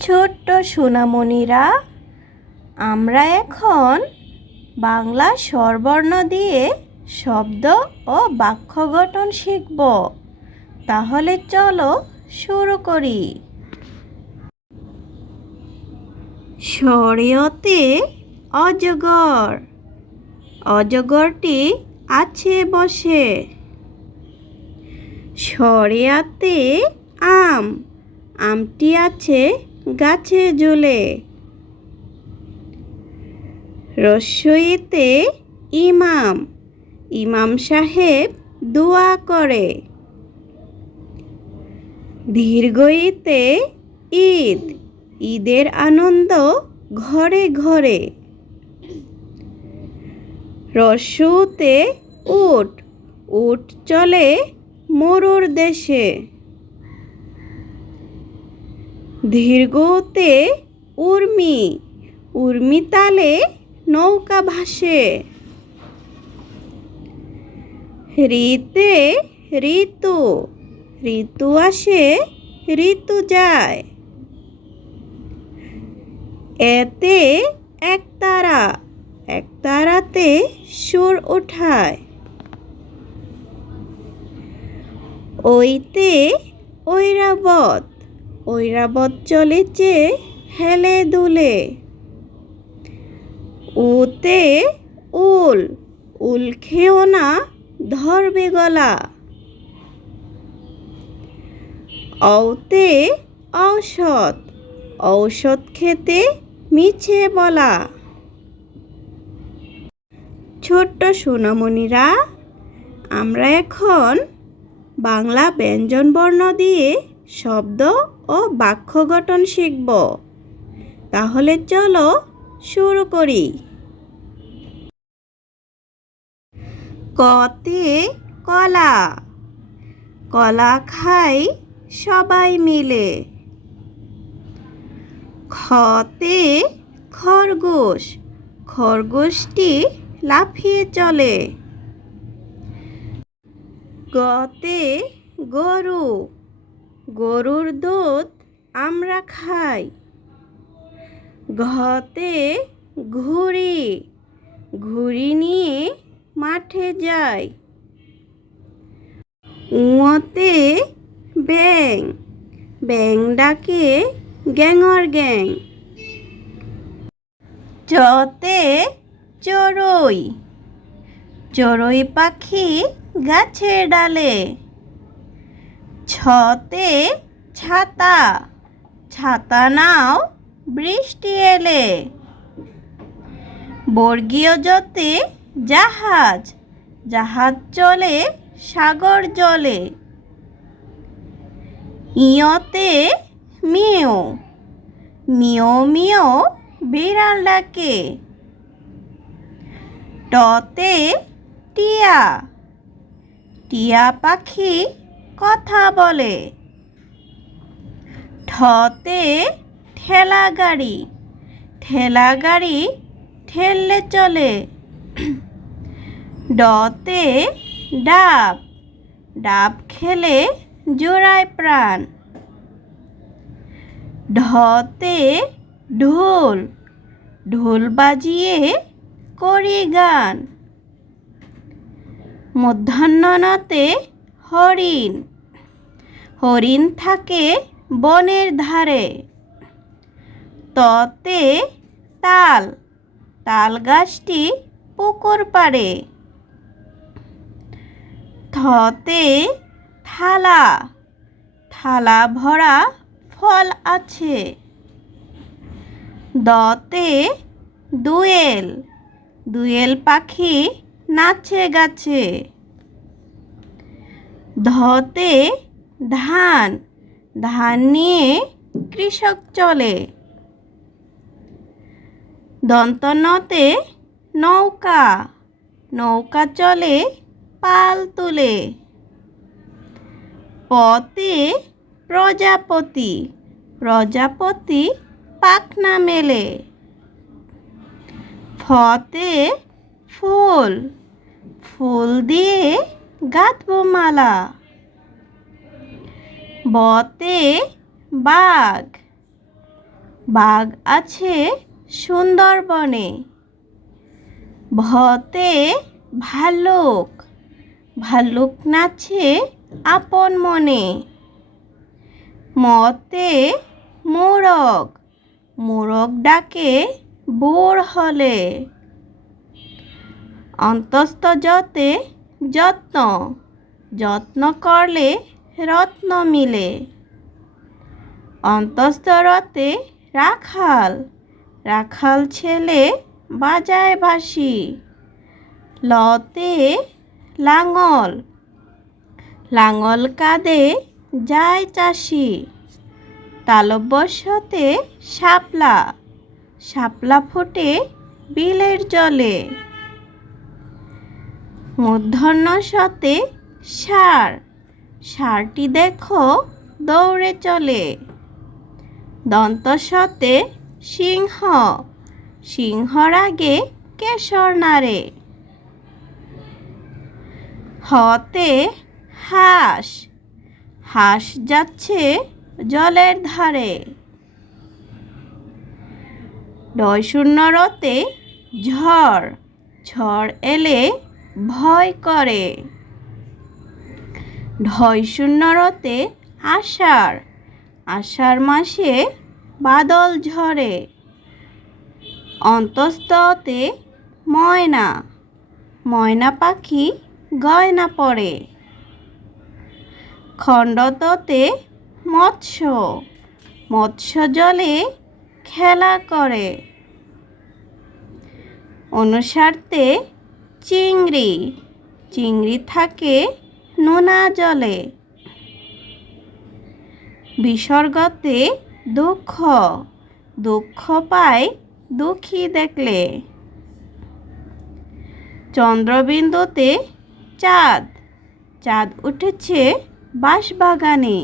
ছোট্ট সোনামণিরা, আমরা এখন বাংলা স্বরবর্ণ দিয়ে শব্দ ও বাক্য গঠন শিখব। তাহলে চলো শুরু করি। শরীয়তে অজগর। অজগরটি আছে বসে। শরিয়াতে আম। আমটি আছে গাছে ঝুলে রসইতে ইমাম ইমাম সাহেব দোয়া করে। দীর্ঘইতে ঈদ, ঈদের আনন্দ ঘরে ঘরে। রস্যুতে উট উট চলে মরুর দেশে। দীর্ঘতে উর্মি উর্মি তালে নৌকা ভাসে। ঋতে ঋতু ঋতু আসে, ঋতু যায়। এতে একতারা একতারাতে সুর ওঠায়। ওইতে ঐরাবত ঐরাবত চলেছে হেলে দুলে। উতে উল উল খেও না ধরবে গলা। ঔতে ঔষধ ঔষধ খেতে মিছে বলা। ছোট্ট সোনামণিরা, আমরা এখন বাংলা ব্যঞ্জন বর্ণ দিয়ে শব্দ ও বাক্য গঠন শিখব। তাহলে চলো শুরু করি। কতে কলা। কলা খাই সবাই মিলে। খতে খরগোশ। খরগোশটি লাফিয়ে চলে। গতে গরু। গরুর দুধ আমরা খাই। ঘতে ঘুড়ি ঘুড়ি নিয়ে মাঠে যাই। উঁতে ব্যাং ব্যাং ডাকে গ্যাঙর গ্যাং। চতে চড়ই, চড়ুই পাখি গাছের ডালে। ছতে ছাতা ছাতা নাও, বৃষ্টি এলে। বর্গীয় জতে জাহাজ জাহাজ চলে সাগর জলে। ইয়তে মিও মিও মিও বিড়াল ডাকে। টতে টিয়া টিয়া পাখি কথা বলে। ঠতে ঠেলা গাড়ি। ঠেলা গাড়ি ঠেললে চলে। ডতে ডাব। ডাব খেলে জোড়ায় প্রাণ। ঢতে ঢোল। ঢোল বাজিয়ে করি গান। মধ্যাহ্ননাতে হরিণ। হরিণ থাকে বনের ধারে। ততে তাল। তাল গাছটি পুকুর পাড়ে। থতে থালা। থালা ভরা ফল আছে। দতে দুয়েল। দুয়েল পাখি নাচে গাছে। ধতে ধান ধান নিয়ে কৃষক চলে। দন্তনতে নৌকা নৌকা চলে পাল তুলে। পতে প্রজাপতি প্রজাপতি পাখনা মেলে। ফতে ফুল ফুল দিয়ে গাঁথবো মালা। বতে বাঘ। বাঘ আছে সুন্দরবনে। ভতে ভালুক ভালুক নাচে আপন মনে। মতে মোরগ। মোরগ ডাকে বোর হলে। অন্তস্থ যতে যত্ন। যত্ন করলে রত্ন মিলে। অন্তস্থ রতে রাখাল। রাখাল ছেলে বাজায় বাঁশি লতে লাঙল। লাঙল কাঁদে যায় চাষি। তালব্যস্যতে শাপলা। শাপলা ফোটে বিলের জলে। মূর্ধন্য শতে ষাঁড় সারটি দেখো, দৌড়ে চলে। দন্তস্বতে সিংহ। সিংহর আগে কেশর নাড়ে। হতে হাঁস। হাঁস যাচ্ছে জলের ধারে। ডয় শূন্য রতে ঝড়। ঝড় এলে ভয় করে। ঢয় শূন্য রতে আষাঢ় আষাঢ় মাসে বাদল ঝরে। অন্তস্ততে ময়না ময়না পাখি গয়না পড়ে খণ্ডততে মৎস্য মৎস্য জলে খেলা করে। অনুসারতে চিংড়ি। চিংড়ি থাকে নোনা জলে। বিসর্গতে দুঃখ। দুঃখ পায় দুঃখী দেখলে। চন্দ্রবিন্দুতে চাঁদ। চাঁদ উঠেছে বাঁশবাগানে।